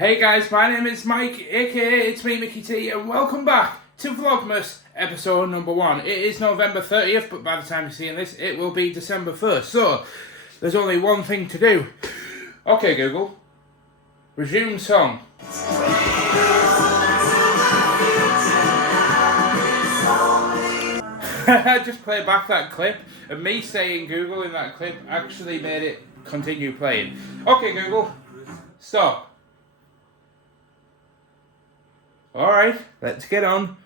Hey guys, my name is Mike, aka it's me, Mickey T, and welcome back to Vlogmas episode number 1. It is November 30th, but by the time you're seeing this, it will be December 1st, so there's only one thing to do. Okay, Google, resume song. Just play back that clip, and me saying Google in that clip actually made it continue playing. Okay, Google, stop. Alright, let's get on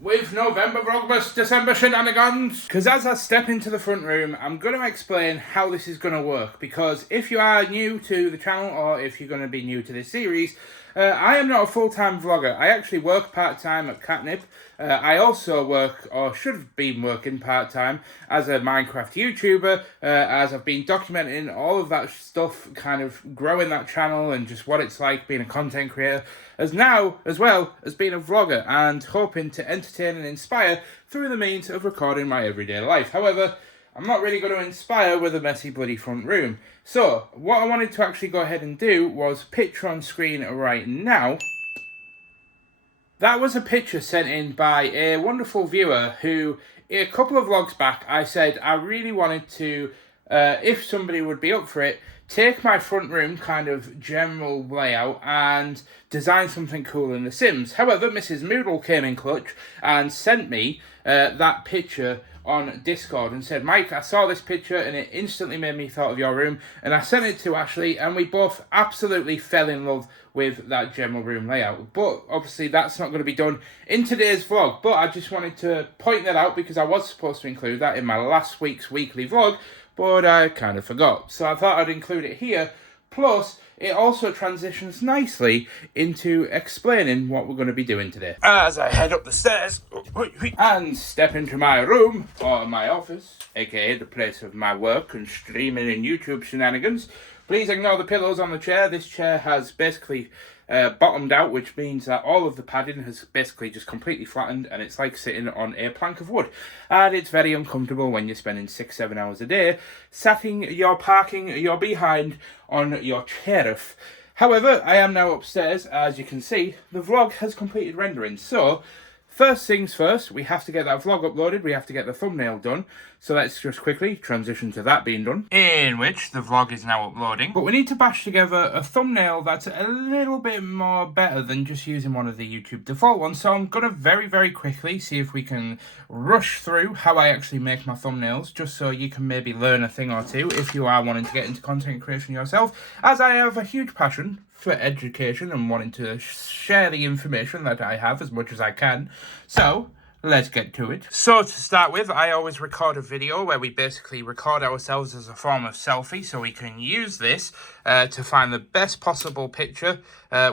with November Vlogmas December shenanigans. Because as I step into the front room, I'm going to explain how this is going to work. Because if you are new to the channel, or if you're going to be new to this series, I am not a full-time vlogger. I actually work part-time at Katnipp. I also work, or should have been working part-time, as a Minecraft YouTuber, as I've been documenting all of that stuff, kind of growing that channel and just what it's like being a content creator, as well as being a vlogger and hoping to entertain and inspire through the means of recording my everyday life. However, I'm not really going to inspire with a messy bloody front room. So, what I wanted to actually go ahead and do was picture on screen right now. That was a picture sent in by a wonderful viewer who, a couple of vlogs back, I said I really wanted to, if somebody would be up for it, take my front room kind of general layout and design something cool in The Sims. However, Mrs. Moodle came in clutch and sent me that picture on Discord and said, Mike, I saw this picture and it instantly made me thought of your room, and I sent it to Ashley and we both absolutely fell in love with that general room layout. But obviously that's not going to be done in today's vlog, but I just wanted to point that out because I was supposed to include that in my last week's weekly vlog, but I kind of forgot. So I thought I'd include it here. Plus, it also transitions nicely into explaining what we're going to be doing today. As I head up the stairs and step into my room, or my office, aka the place of my work and streaming and YouTube shenanigans, please ignore the pillows on the chair. This chair has basically bottomed out, which means that all of the padding has basically just completely flattened, and it's like sitting on a plank of wood. And it's very uncomfortable when you're spending 6-7 hours a day parking your behind on your chair. However, I am now upstairs. As you can see, the vlog has completed rendering. So, first things first, we have to get that vlog uploaded, we have to get the thumbnail done. So let's just quickly transition to that being done, in which the vlog is now uploading. But we need to bash together a thumbnail that's a little bit more better than just using one of the YouTube default ones. So I'm going to very, very quickly see if we can rush through how I actually make my thumbnails, just so you can maybe learn a thing or two if you are wanting to get into content creation yourself, as I have a huge passion for education and wanting to share the information that I have as much as I can. So let's get to it. So to start with, I always record a video where we basically record ourselves as a form of selfie, so we can use this to find the best possible picture.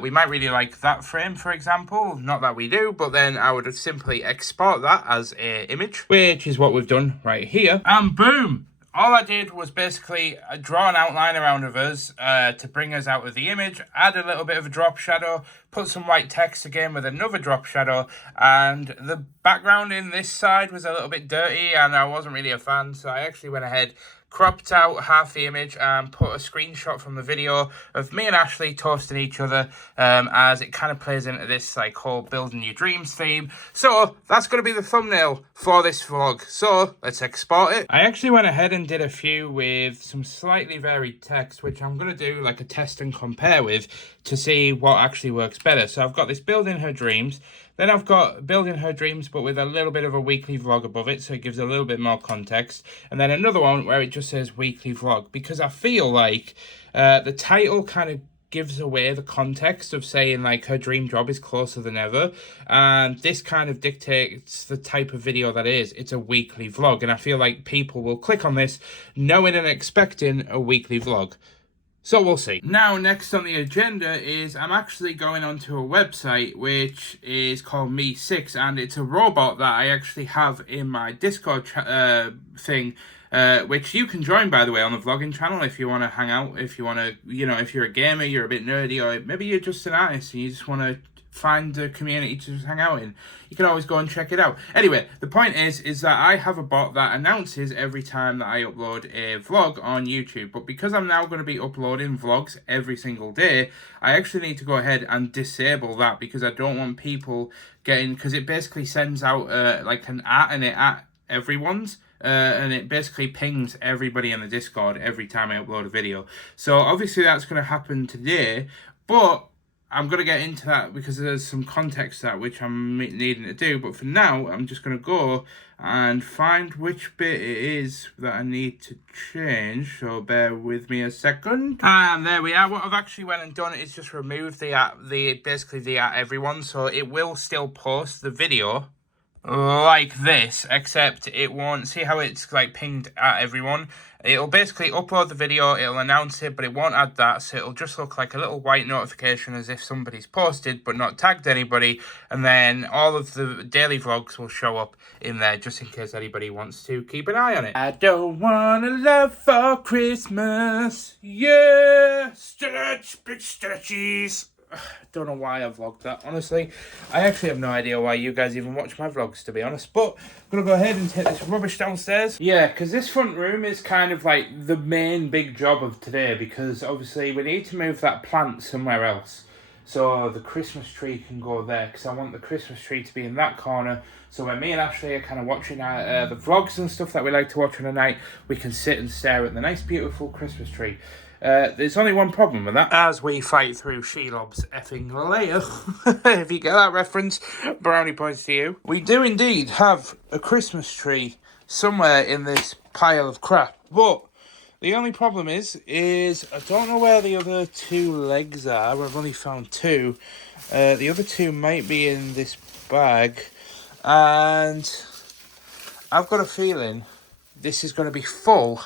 We might really like that frame, for example. Not that we do, but then I would simply export that as an image, which is what we've done right here. And boom! All I did was basically draw an outline around of us to bring us out of the image, add a little bit of a drop shadow, put some white text again with another drop shadow, and the background in this side was a little bit dirty and I wasn't really a fan, so I actually went ahead, cropped out half the image and put a screenshot from the video of me and Ashley toasting each other, as it kind of plays into this like whole building your dreams theme. So that's going to be the thumbnail for this vlog. So let's export it. I actually went ahead and did a few with some slightly varied text, which I'm going to do like a test and compare with to see what actually works better. So I've got this building her dreams. Then I've got building her dreams, but with a little bit of a weekly vlog above it, so it gives a little bit more context. And then another one where it just says weekly vlog, because I feel like the title kind of gives away the context of saying like her dream job is closer than ever, and this kind of dictates the type of video that is. It's a weekly vlog, and I feel like people will click on this knowing and expecting a weekly vlog. So we'll see. Now, next on the agenda is I'm actually going onto a website which is called Me6, and it's a robot that I actually have in my Discord thing, which you can join, by the way, on the vlogging channel if you want to hang out, if you want to, if you're a gamer, you're a bit nerdy, or maybe you're just an artist and you just want to find a community to just hang out in. You can always go and check it out. Anyway, the point is that I have a bot that announces every time that I upload a vlog on YouTube. But because I'm now going to be uploading vlogs every single day, I actually need to go ahead and disable that because I don't want people getting, because it basically sends out like an at everyone's. And it basically pings everybody in the Discord every time I upload a video. So obviously that's going to happen today, but I'm going to get into that because there's some context to that which I'm needing to do. But for now, I'm just going to go and find which bit it is that I need to change. So bear with me a second. And there we are. What I've actually went and done is just remove basically the at everyone. So it will still post the video like this, except it won't. See how it's like pinged at everyone? It'll basically upload the video, it'll announce it, but it won't add that, so it'll just look like a little white notification as if somebody's posted but not tagged anybody, and then all of the daily vlogs will show up in there just in case anybody wants to keep an eye on it. I don't want to love for Christmas, yeah, stretch, big stretchies. Don't know why I vlogged that, honestly. I actually have no idea why you guys even watch my vlogs, to be honest. But I'm going to go ahead and take this rubbish downstairs. Yeah, because this front room is kind of like the main big job of today. Because obviously we need to move that plant somewhere else. So the Christmas tree can go there. Because I want the Christmas tree to be in that corner. So when me and Ashley are kind of watching the vlogs and stuff that we like to watch on a night, we can sit and stare at the nice, beautiful Christmas tree. There's only one problem with that. As we fight through Shelob's effing layer, if you get that reference, brownie points to you. We do indeed have a Christmas tree somewhere in this pile of crap, but the only problem is I don't know where the other two legs are. I've only found two. The other two might be in this bag, and I've got a feeling this is going to be full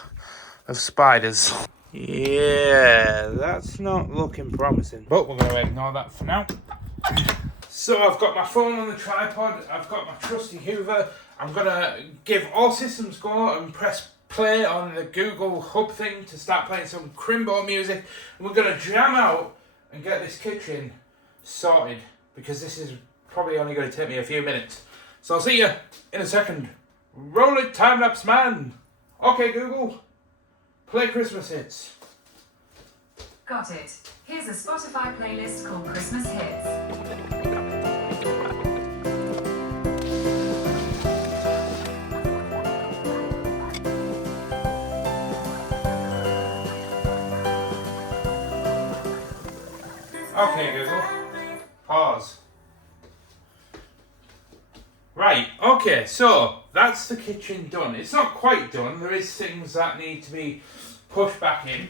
of spiders. Yeah, that's not looking promising. But we're going to ignore that for now. So I've got my phone on the tripod. I've got my trusty Hoover. I'm going to give all systems go and press play on the Google Hub thing to start playing some Crimbo music. And we're going to jam out and get this kitchen sorted. Because this is probably only going to take me a few minutes. So I'll see you in a second. Roll it, time-lapse man. Okay, Google. Play Christmas hits. Got it. Here's a Spotify playlist called Christmas Hits. Okay, Google. Pause. Right, okay, so that's the kitchen done. It's not quite done. There is things that need to be pushed back in.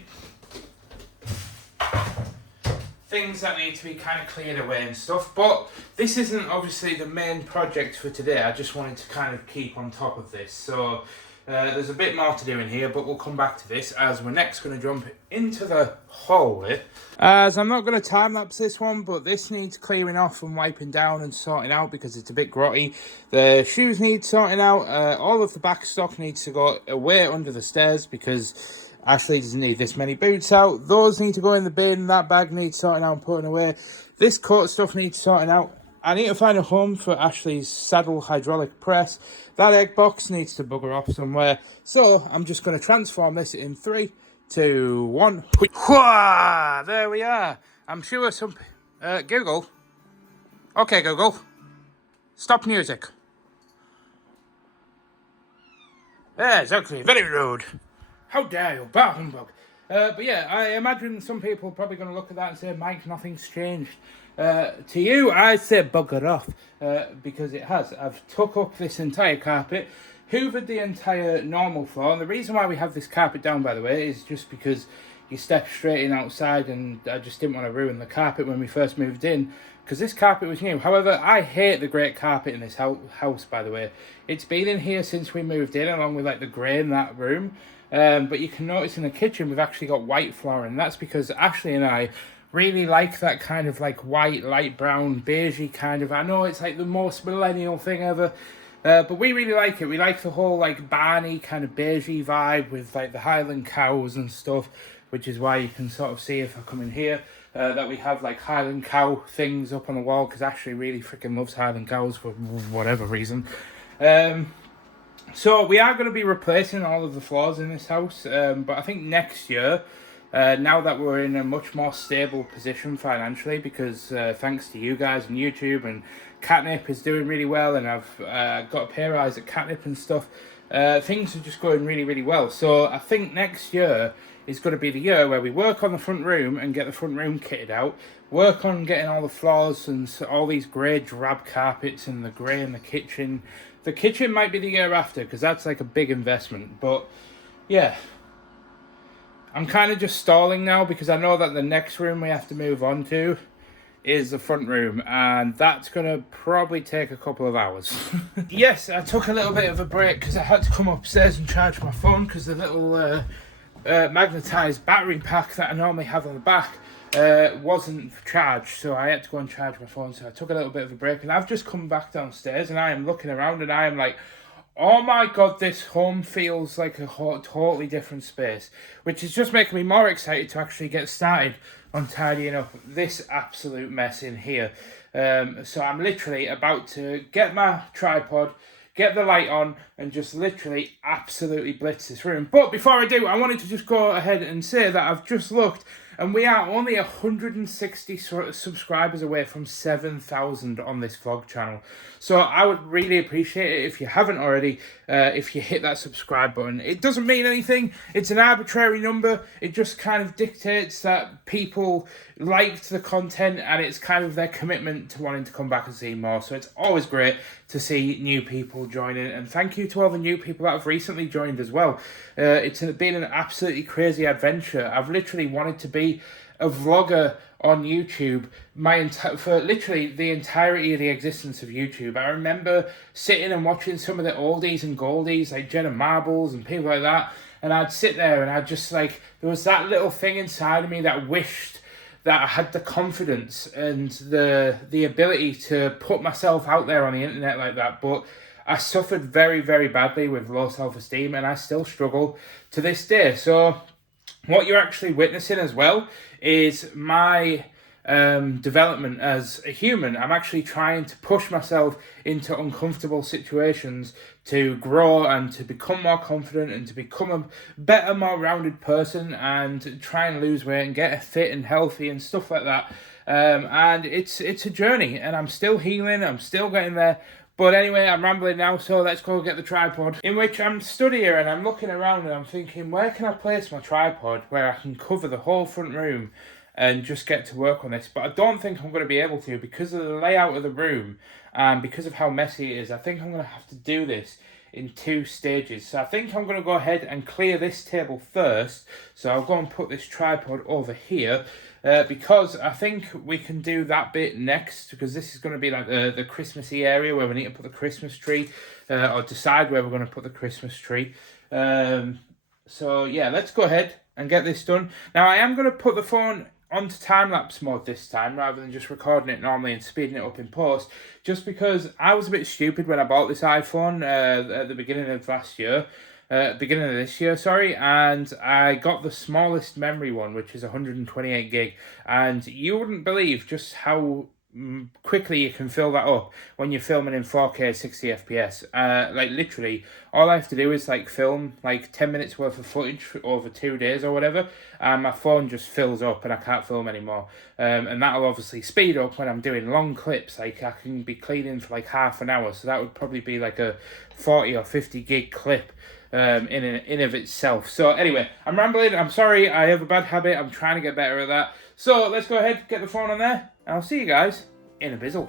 Things that need to be kind of cleared away and stuff. But this isn't obviously the main project for today. I just wanted to kind of keep on top of this. So there's a bit more to do in here, but we'll come back to this as we're next going to jump into the hallway. As I'm not going to time-lapse this one, but this needs clearing off and wiping down and sorting out because it's a bit grotty. The shoes need sorting out. All of the back stock needs to go away under the stairs because Ashley doesn't need this many boots out. Those need to go in the bin. That bag needs sorting out and putting away. This coat stuff needs sorting out. I need to find a home for Ashley's saddle hydraulic press. That egg box needs to bugger off somewhere. So I'm just going to transform this in 3, 2, 1. There we are. I'm sure some... Google. Okay, Google. Stop music. Yeah, exactly. Very rude. How dare you, bar humbug. But yeah, I imagine some people are probably going to look at that and say, Mike, nothing's changed. To you, I say bugger off, because it has. I've took up this entire carpet, hoovered the entire normal floor, and the reason why we have this carpet down, by the way, is just because you step straight in outside, and I just didn't want to ruin the carpet when we first moved in, because this carpet was new. However, I hate the great carpet in this house, by the way. It's been in here since we moved in, along with like the grey in that room, but you can notice in the kitchen we've actually got white flooring. That's because Ashley and I really like that kind of like white, light brown, beigey kind of. I know it's like the most millennial thing ever, but we really like it. We like the whole like Barney kind of beigey vibe with like the Highland cows and stuff, which is why you can sort of see if I come in here. that we have like Highland cow things up on the wall, because Ashley really freaking loves Highland cows for whatever reason. So we are going to be replacing all of the floors in this house, but I think next year, now that we're in a much more stable position financially, because thanks to you guys and YouTube, and Katnipp is doing really well, and I've got a pay rise at Katnipp and stuff, things are just going really, really well. So I think next year is going to be the year where we work on the front room and get the front room kitted out, work on getting all the floors and all these grey drab carpets and the grey in the kitchen. The kitchen might be the year after, because that's like a big investment. But yeah, I'm kind of just stalling now, because I know that the next room we have to move on to is the front room, and that's going to probably take a couple of hours. Yes, I took a little bit of a break because I had to come upstairs and charge my phone, because the little magnetized battery pack that I normally have on the back wasn't charged, so I had to go and charge my phone. So I took a little bit of a break, and I've just come back downstairs, and I am looking around, and I am like, oh my god, this home feels like a totally different space, which is just making me more excited to actually get started on tidying up this absolute mess in here. So I'm literally about to get my tripod, get the light on, and just literally absolutely blitz this room. But before I do, I wanted to just go ahead and say that I've just looked, and we are only 160 subscribers away from 7,000 on this vlog channel. So I would really appreciate it if you haven't already, if you hit that subscribe button. It doesn't mean anything. It's an arbitrary number. It just kind of dictates that people liked the content, and it's kind of their commitment to wanting to come back and see more. So it's always great to see new people joining, and thank you to all the new people that have recently joined as well. It's been an absolutely crazy adventure. I've literally wanted to be a vlogger on YouTube for literally the entirety of the existence of YouTube. I remember sitting and watching some of the oldies and goldies like Jenna Marbles and people like that, and I'd sit there and I'd just like, there was that little thing inside of me that wished that I had the confidence and the ability to put myself out there on the internet like that. But I suffered very, very badly with low self-esteem, and I still struggle to this day. So what you're actually witnessing as well is my development as a human. I'm actually trying to push myself into uncomfortable situations to grow and to become more confident and to become a better, more rounded person, and try and lose weight and get fit and healthy and stuff like that. And it's a journey, and I'm still healing. I'm still getting there. But anyway, I'm rambling now, so let's go get the tripod. In which I'm stood here and I'm looking around and I'm thinking, where can I place my tripod where I can cover the whole front room and just get to work on this? But I don't think I'm going to be able to, because of the layout of the room and because of how messy it is. I think I'm going to have to do this in 2 stages. So I think I'm going to go ahead and clear this table first. So I'll go and put this tripod over here. Because I think we can do that bit next, because this is going to be like the Christmassy area where we need to put the Christmas tree, or decide where we're going to put the Christmas tree. So yeah, let's go ahead and get this done. Now I am going to put the phone onto time-lapse mode this time, rather than just recording it normally and speeding it up in post, just because I was a bit stupid when I bought this iPhone at the beginning of this year, and I got the smallest memory one, which is 128 gig, and you wouldn't believe just how quickly you can fill that up when you're filming in 4K 60 FPS. Like literally all I have to do is like film like 10 minutes worth of footage over 2 days or whatever, and my phone just fills up and I can't film anymore. And that'll obviously speed up when I'm doing long clips. Like I can be cleaning for like half an hour, so that would probably be like a 40 or 50 gig clip in of itself. So anyway, I'm rambling. I'm sorry, I have a bad habit. I'm trying to get better at that. So let's go ahead, get the phone on there, and I'll see you guys in a bizzle.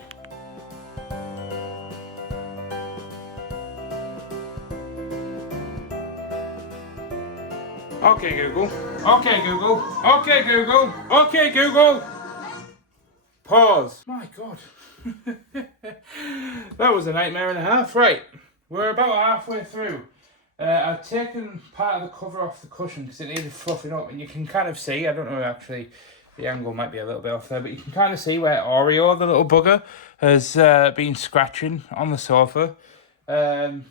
Okay, Google. Okay, Google. Okay, Google. Okay, Google. Pause. My God. That was a nightmare and a half. Right, we're about halfway through. I've taken part of the cover off the cushion because it needed fluffing up, and you can kind of see, I don't know, actually the angle might be a little bit off there, but you can kind of see where Oreo, the little bugger, has been scratching on the sofa. And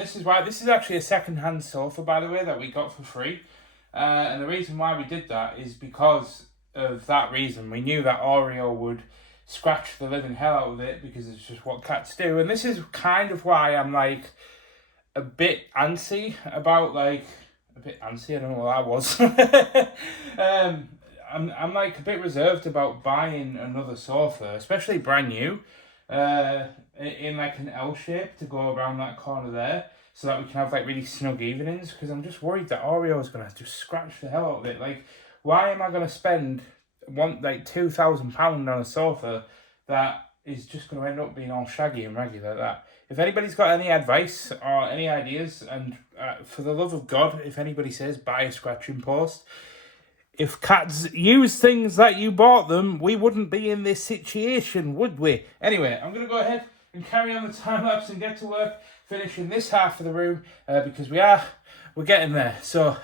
this is why, this is actually a second-hand sofa, by the way, that we got for free. And the reason why we did that is because of that reason. We knew that Oreo would scratch the living hell out of it because it's just what cats do. And this is kind of why I'm like a bit antsy about like a bit antsy. I don't know what that was. I'm like a bit reserved about buying another sofa, especially brand new, in like an L shape to go around that corner there, so that we can have like really snug evenings. Because I'm just worried that Oreo is gonna just scratch the hell out of it. Like, why am I gonna spend £2,000 on a sofa that is just going to end up being all shaggy and raggy like that? If anybody's got any advice or any ideas, and for the love of God, if anybody says buy a scratching post, if cats use things that you bought them, we wouldn't be in this situation, would we? Anyway, I'm going to go ahead and carry on the time lapse and get to work finishing this half of the room, because we're getting there. So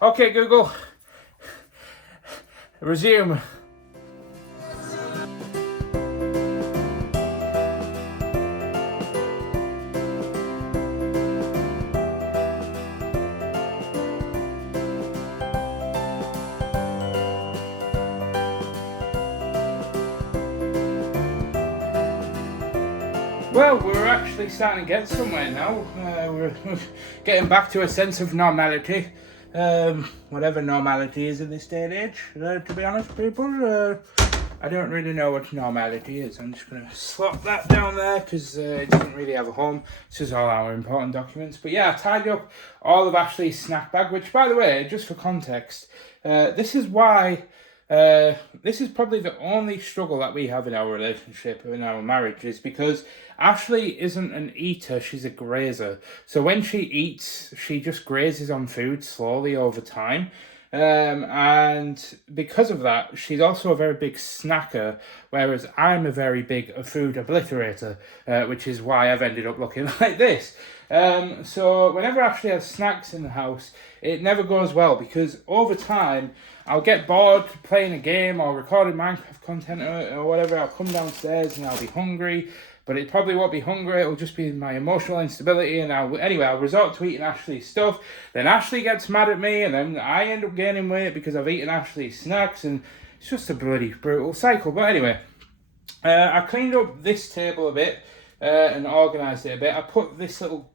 okay, Google, resume. Well, we're actually starting to get somewhere now. We're getting back to a sense of normality. Whatever normality is in this day and age, to be honest, people. I don't really know what normality is. I'm just going to slot that down there because it doesn't really have a home. This is all our important documents. But yeah, I tidied up all of Ashley's snack bag, which, by the way, just for context, this is why... this is probably the only struggle that we have in our relationship, in our marriage, is because Ashley isn't an eater, she's a grazer. So when she eats, she just grazes on food slowly over time. And because of that, she's also a very big snacker, whereas I'm a very big food obliterator, which is why I've ended up looking like this. So whenever Ashley has snacks in the house, it never goes well, because over time, I'll get bored playing a game or recording Minecraft content or whatever. I'll come downstairs and I'll be hungry, but it probably won't be hungry. It'll just be my emotional instability. And I'll resort to eating Ashley's stuff. Then Ashley gets mad at me, and then I end up gaining weight because I've eaten Ashley's snacks. And it's just a bloody brutal cycle. But anyway, I cleaned up this table a bit and organised it a bit. I put this little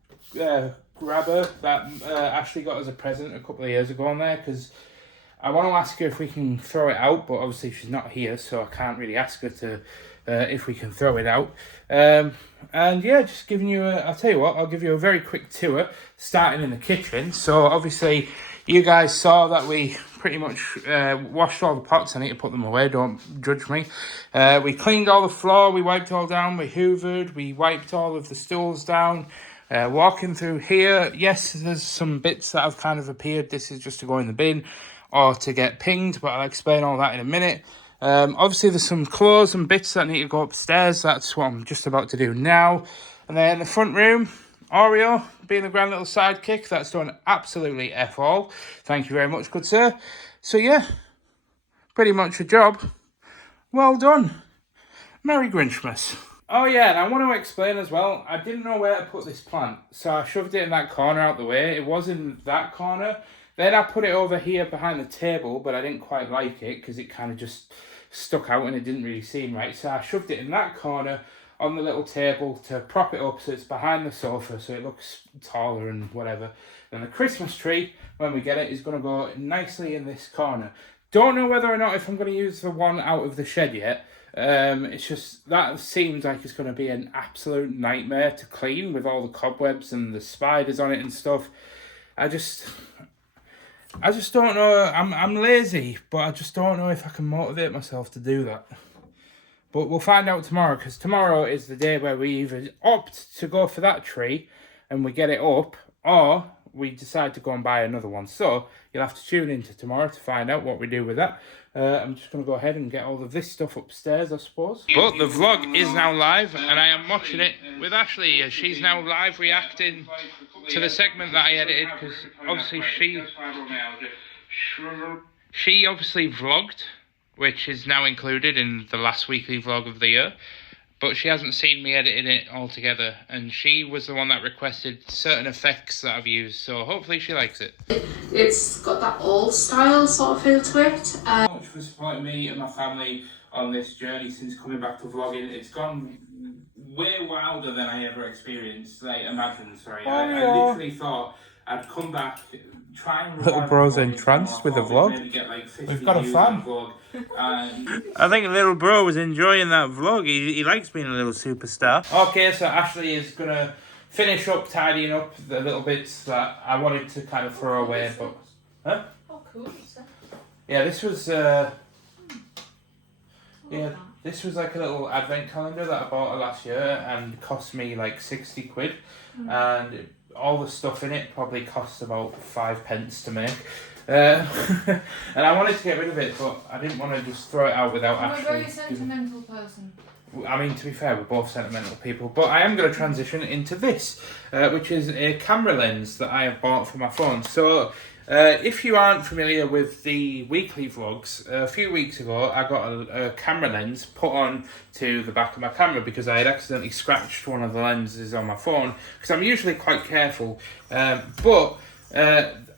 grabber that Ashley got as a present a couple of years ago on there, because I want to ask her if we can throw it out, but obviously she's not here, so I can't really ask her to if we can throw it out. And yeah, just giving you I'll tell you what, I'll give you a very quick tour, starting in the kitchen. So obviously you guys saw that we pretty much washed all the pots. I need to put them away, don't judge me. We cleaned all the floor, we wiped all down, we hoovered, we wiped all of the stools down. Walking through here, yes, there's some bits that have kind of appeared. This is just to go in the bin or to get pinged, but I'll explain all that in a minute. Obviously, there's some clothes and bits that need to go upstairs. That's what I'm just about to do now. And then the front room, Oreo, being the grand little sidekick, that's done absolutely F all. Thank you very much, good sir. So yeah, pretty much a job. Well done. Merry Grinchmas. Oh yeah, and I want to explain as well, I didn't know where to put this plant, so I shoved it in that corner out the way. It was in that corner. Then I put it over here behind the table, but I didn't quite like it because it kind of just stuck out and it didn't really seem right. So I shoved it in that corner on the little table to prop it up so it's behind the sofa so it looks taller and whatever. Then the Christmas tree, when we get it, is going to go nicely in this corner. Don't know whether or not if I'm going to use the one out of the shed yet. It's just, that seems like it's going to be an absolute nightmare to clean with all the cobwebs and the spiders on it and stuff. I just don't know. I'm lazy, but I just don't know if I can motivate myself to do that. But we'll find out tomorrow, because tomorrow is the day where we either opt to go for that tree and we get it up, or we decide to go and buy another one. So you'll have to tune into tomorrow to find out what we do with that. I'm just going to go ahead and get all of this stuff upstairs, I suppose. But the vlog is now live, and I am watching it with Ashley. She's now live reacting to the segment that I edited, because obviously she obviously vlogged, which is now included in the last weekly vlog of the year. But she hasn't seen me editing it all together, and she was the one that requested certain effects that I've used, so hopefully she likes it. It's got that old style sort of feel to it. Not much for supporting me and my family on this journey since coming back to vlogging. It's gone way wilder than I ever experienced, imagined, sorry. I literally thought I'd come back, try and Little bro's entranced with the vlog. Maybe get like 50 We've got a views fan. on the vlog. I think little bro was enjoying that vlog. He likes being a little superstar. Okay, so Ashley is going to finish up tidying up the little bits that I wanted to kind of throw away, but... Huh? Oh, cool. Yeah, this was... this was like a little advent calendar that I bought last year and cost me like 60 quid. And all the stuff in it probably costs about 5 pence to make. And I wanted to get rid of it, but I didn't want to just throw it out without I'm actually... a very sentimental person. I mean, to be fair, we're both sentimental people, but I am going to transition into this, which is a camera lens that I have bought for my phone. So, if you aren't familiar with the weekly vlogs, a few weeks ago I got a camera lens put on to the back of my camera because I had accidentally scratched one of the lenses on my phone, because I'm usually quite careful, but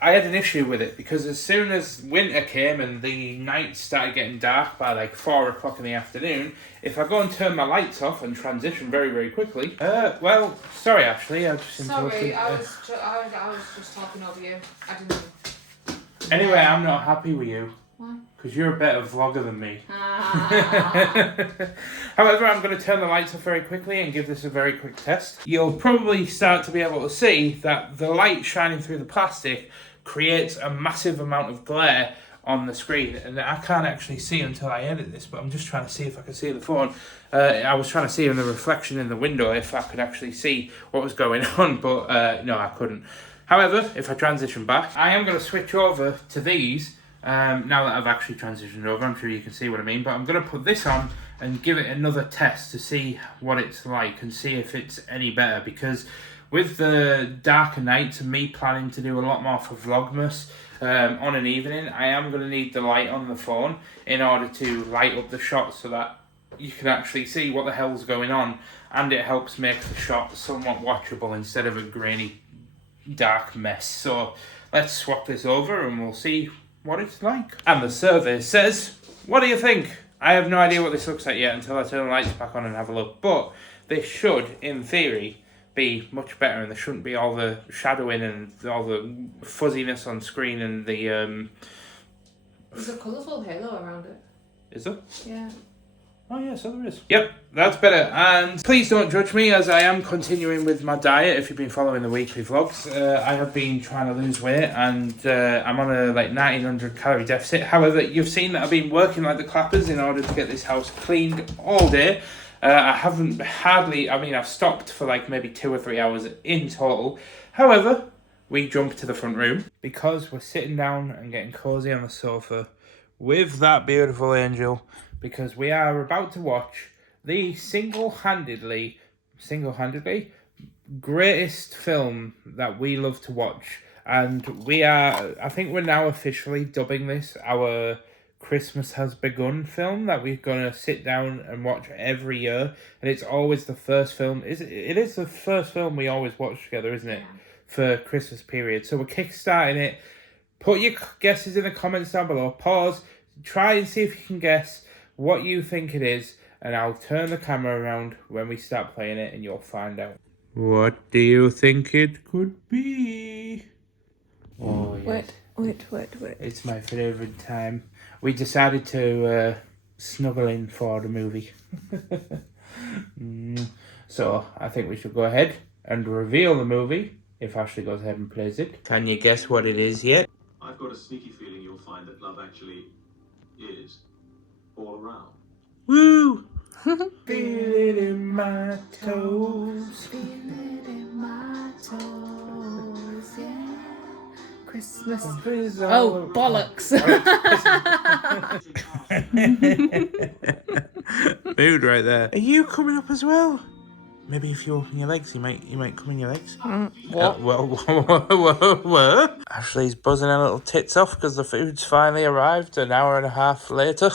I had an issue with it because as soon as winter came and the night started getting dark by like 4 o'clock in the afternoon, if I go and turn my lights off and transition very, very quickly... well, sorry Ashley, I just interrupted. Sorry, I was just talking over you. I didn't... Anyway, I'm not happy with you. Why? Because you're a better vlogger than me. However, I'm going to turn the lights off very quickly and give this a very quick test. You'll probably start to be able to see that the light shining through the plastic creates a massive amount of glare on the screen, and I can't actually see until I edit this, but I'm just trying to see if I can see the phone. I was trying to see in the reflection in the window if I could actually see what was going on, but no, I couldn't. However, if I transition back, I am going to switch over to these. Now that I've actually transitioned over, I'm sure you can see what I mean, but I'm going to put this on and give it another test to see what it's like and see if it's any better, because with the darker nights and me planning to do a lot more for Vlogmas on an evening, I am going to need the light on the phone in order to light up the shot so that you can actually see what the hell's going on, and it helps make the shot somewhat watchable instead of a grainy dark mess. So let's swap this over and we'll see what it's like. And the survey says, what do you think? I have no idea what this looks like yet until I turn the lights back on and have a look, but this should, in theory, be much better, and there shouldn't be all the shadowing and all the fuzziness on screen and the There's a colourful halo around it. Is there? Yeah. Oh yeah, so there is. Yep, that's better. And please don't judge me as I am continuing with my diet. If you've been following the weekly vlogs, I have been trying to lose weight, and I'm on a like 1900 calorie deficit. However, you've seen that I've been working like the clappers in order to get this house cleaned all day. I haven't I've stopped for like maybe 2 or 3 hours in total. However, we jump to the front room because we're sitting down and getting cozy on the sofa with that beautiful angel, because we are about to watch the single-handedly greatest film that we love to watch. And I think we're now officially dubbing this our Christmas Has Begun film that we're going to sit down and watch every year. And it's always the first film. It is the first film we always watch together, isn't it? Yeah. For Christmas period. So we're kickstarting it. Put your guesses in the comments down below. Pause. Try and see if you can guess what you think it is. And I'll turn the camera around when we start playing it and you'll find out. What do you think it could be? Oh, yes. Wait. It's my favourite time. We decided to snuggle in for the movie. So I think we should go ahead and reveal the movie if Ashley goes ahead and plays it. Can you guess what it is yet? I've got a sneaky feeling you'll find that love actually is all around. Woo! Feel it in my toes. Feel it in my toes, yeah. Christmas. Oh, bollocks. Mood right there. Are you coming up as well? Maybe if you open your legs, you might come in your legs. What? What? Ashley's buzzing her little tits off because the food's finally arrived an hour and a half later.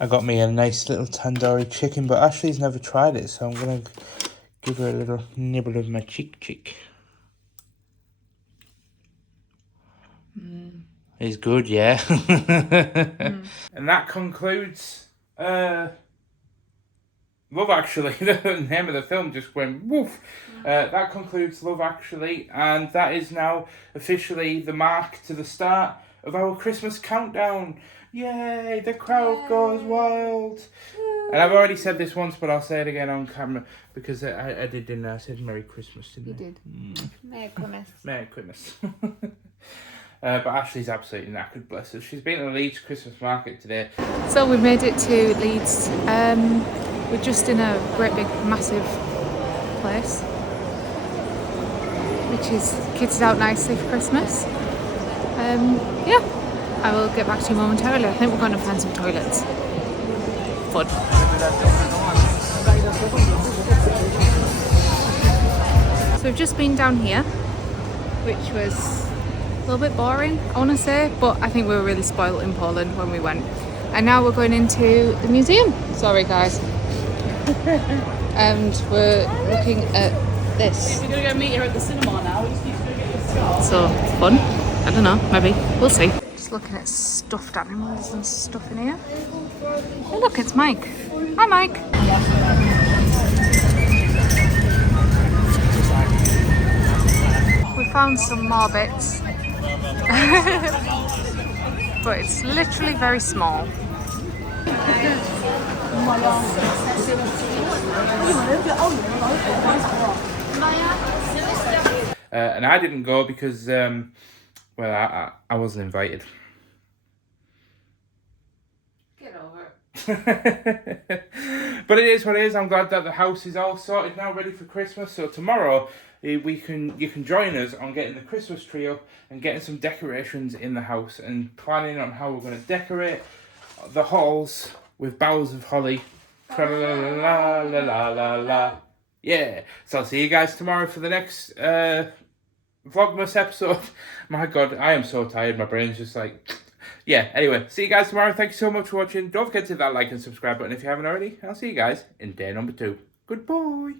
I got me a nice little tandoori chicken, but Ashley's never tried it, so I'm going to give her a little nibble of my cheek. He's good, yeah. And that concludes Love Actually. The name of the film just went woof. That concludes Love Actually, and that is now officially the mark to the start of our Christmas countdown. Yay, the crowd goes wild. And I've already said this once, but I'll say it again on camera because I did, didn't I? I said Merry Christmas, didn't I? You did. Merry Christmas. Merry Christmas. But Ashley's absolutely knackered, bless her. She's been at the Leeds Christmas market today. So we made it to Leeds. We're just in a great big massive place, which is kitted out nicely for Christmas. Yeah, I will get back to you momentarily. I think we're going to find some toilets. Fun. So we've just been down here, which was a little bit boring, I want to say, but I think we were really spoiled in Poland when we went. And now we're going into the museum. Sorry guys. And we're looking at this. We're going to go meet her at the cinema now. We just need to go get your stuff. So, fun? I don't know, maybe. We'll see. Just looking at stuffed animals and stuff in here. Oh look, it's Mike. Hi Mike. We found some more bits. But it's literally very small. And I didn't go because, well, I wasn't invited. Get over it. But it is what it is. I'm glad that the house is all sorted now, ready for Christmas. So tomorrow you can join us on getting the Christmas tree up and getting some decorations in the house and planning on how we're going to decorate the halls with boughs of holly. Tra-la-la-la-la-la-la. Yeah. So I'll see you guys tomorrow for the next Vlogmas episode. My God, I am so tired. My brain's just like... Yeah, anyway, see you guys tomorrow. Thank you so much for watching. Don't forget to hit that like and subscribe button if you haven't already. I'll see you guys in day number 2. Goodbye.